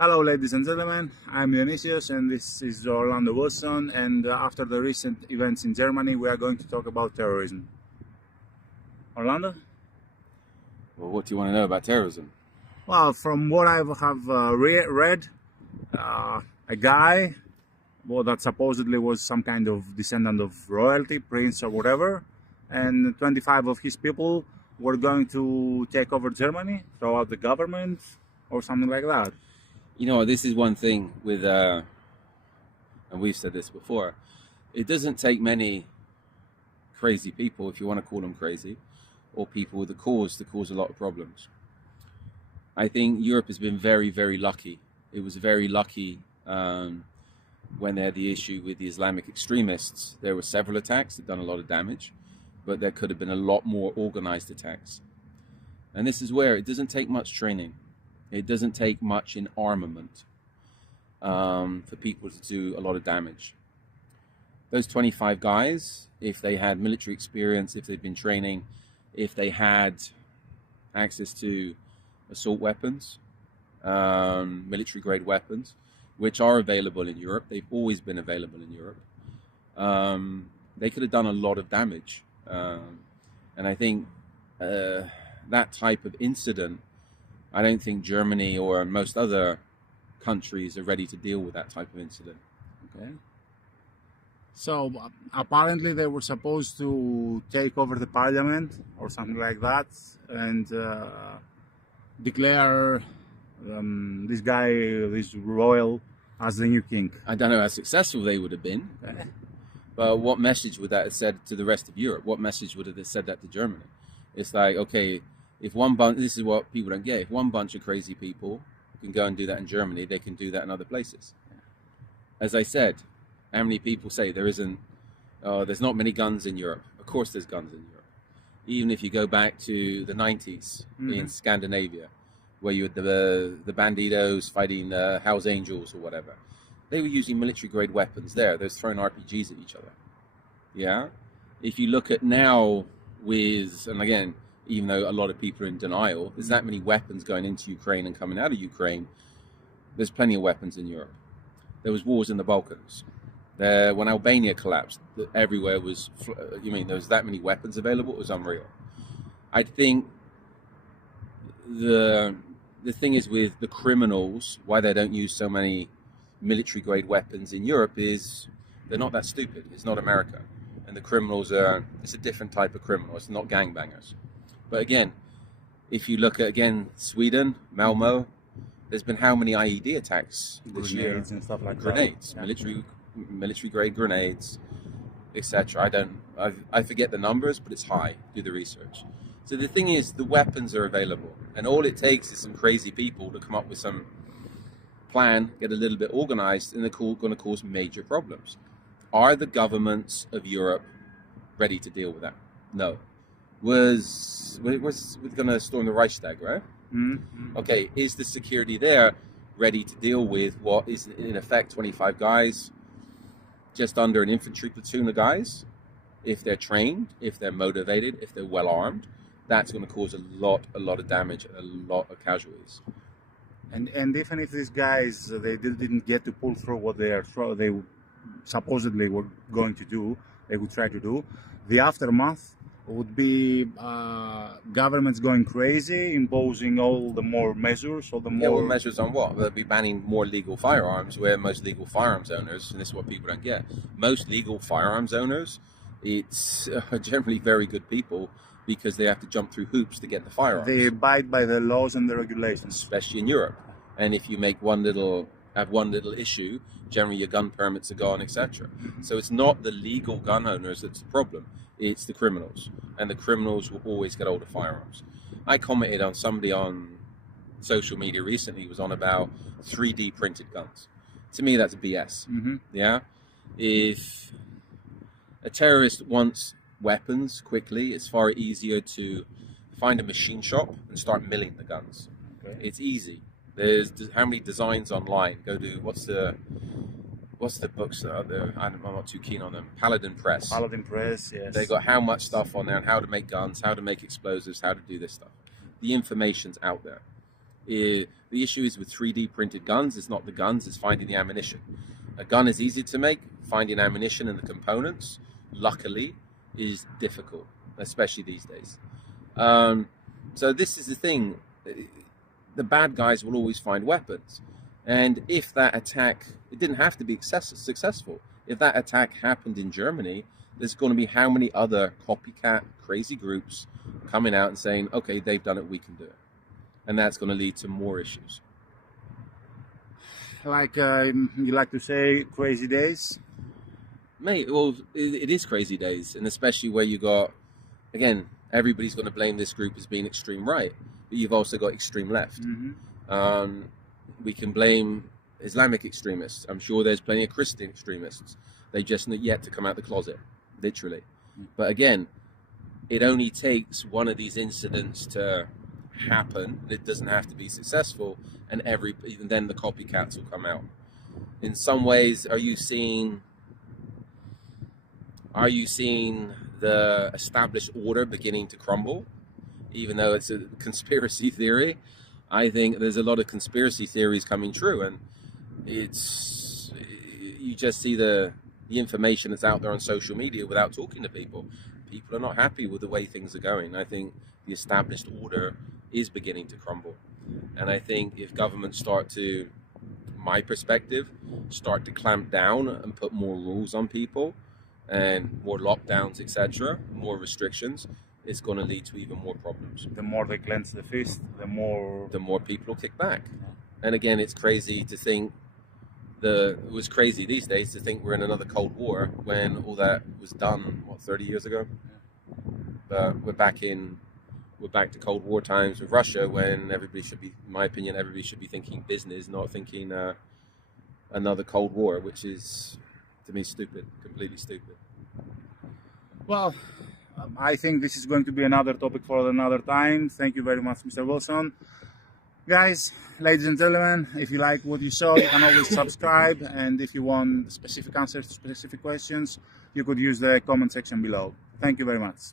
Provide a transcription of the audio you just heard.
Hello, ladies and gentlemen. I'm Dionysius, and this is Orlando Wilson. And after the recent events in Germany, we are going to talk about terrorism. Orlando? Well, what do you want to know about terrorism? Well, from what I have read, a guy, that supposedly was some kind of descendant of royalty, prince or whatever, and 25 of his people were going to take over Germany, throw out the government, or something like that. You know, this is one thing with, and we've said this before, it doesn't take many crazy people, if you want to call them crazy, or people with a cause to cause a lot of problems. I think Europe has been very, very lucky. It was very lucky when they had the issue with the Islamic extremists. There were several attacks that done a lot of damage, but there could have been a lot more organized attacks. And this is where it doesn't take much training. It doesn't take much in armament for people to do a lot of damage. Those 25 guys, if they had military experience, if they'd been training, if they had access to assault weapons, military grade weapons, which are available in Europe, they've always been available in Europe, they could have done a lot of damage. And I think that type of incident, I don't think Germany or most other countries are ready to deal with that type of incident. Okay. So apparently they were supposed to take over the parliament or something like that and declare this guy, this royal, as the new king. I don't know how successful they would have been, Okay. but what message would that have said to the rest of Europe? What message would have said that to Germany? It's like, okay, if one bunch, this is what people don't get, if one bunch of crazy people can go and do that in Germany, they can do that in other places. As I said, how many people say there's not many guns in Europe? Of course there's guns in Europe. Even if you go back to the 90s in Scandinavia, where you had the banditos fighting Hells Angels or whatever, they were using military grade weapons there. They're throwing RPGs at each other. Yeah? If you look at now with, and again, even though a lot of people are in denial, there's that many weapons going into Ukraine and coming out of Ukraine. There's plenty of weapons in Europe. There was wars in the Balkans. When Albania collapsed, everywhere was, there was that many weapons available, it was unreal. I think the thing is with the criminals, why they don't use so many military grade weapons in Europe is they're not that stupid. It's not America. And the criminals it's a different type of criminal. It's not gangbangers. But again, if you look at, Sweden, Malmo, there's been how many IED attacks this year? Grenades and stuff like Grenades, that. Yeah. military grade grenades, etc. I forget the numbers, but it's high. Do the research. So the thing is, the weapons are available, and all it takes is some crazy people to come up with some plan, get a little bit organized, and they're going to cause major problems. Are the governments of Europe ready to deal with that? No. We're going to storm the Reichstag, right? Mm-hmm. Okay, is the security there ready to deal with what is in effect 25 guys, just under an infantry platoon of guys? If they're trained, if they're motivated, if they're well armed, that's going to cause a lot of damage, a lot of casualties. And even if these guys they didn't get to pull through what they supposedly were going to do, they would try to do, the aftermath would be governments going crazy, imposing all the more measures, measures on what? They'll be banning more legal firearms, where most legal firearms owners, and this is what people don't get, most legal firearms owners, it's generally very good people because they have to jump through hoops to get the firearms. They abide by the laws and the regulations. Especially in Europe. And if you make have one little issue, generally your gun permits are gone, etc. So it's not the legal gun owners that's the problem. It's the criminals, and the criminals will always get hold of firearms. I commented on somebody on social media recently was on about 3D printed guns. To me, that's BS. Yeah, if a terrorist wants weapons quickly, it's far easier to find a machine shop and start milling the guns. Okay. It's easy. There's how many designs online. Go to what's the books that are there? I'm not too keen on them. Paladin Press. Paladin Press, yes. They got how much stuff on there and how to make guns, how to make explosives, how to do this stuff. The information's out there. The issue is with 3D printed guns, it's not the guns, it's finding the ammunition. A gun is easy to make, finding ammunition and the components, luckily, is difficult, especially these days. So this is the thing, the bad guys will always find weapons. And if that attack, it didn't have to be successful. If that attack happened in Germany, there's going to be how many other copycat crazy groups coming out and saying, okay, they've done it, we can do it. And that's going to lead to more issues. Like you like to say, crazy days? Mate, well, it is crazy days. And especially where you got, again, everybody's going to blame this group as being extreme right. But you've also got extreme left. Mm-hmm. We can blame Islamic extremists. I'm sure there's plenty of Christian extremists. They just not yet to come out the closet, literally. But again, it only takes one of these incidents to happen. It doesn't have to be successful, and then the copycats will come out. In some ways, are you seeing the established order beginning to crumble? Even though it's a conspiracy theory, I think there's a lot of conspiracy theories coming true, and you just see the information that's out there on social media without talking to people. People are not happy with the way things are going. I think the established order is beginning to crumble, and I think if governments start to, my perspective, start to clamp down and put more rules on people and more lockdowns, etc., more restrictions, it's going to lead to even more problems. The more they clench the fist, the more people will kick back. And again, it's crazy to think it was crazy these days to think we're in another Cold War when all that was done, 30 years ago? But we're back to Cold War times with Russia, when everybody should be, in my opinion, everybody should be thinking business, not thinking another Cold War, which is, to me, stupid, completely stupid. Well, I think this is going to be another topic for another time. Thank you very much, Mr. Wilson. Guys, ladies and gentlemen, if you like what you saw, you can always subscribe. And if you want specific answers to specific questions, you could use the comment section below. Thank you very much.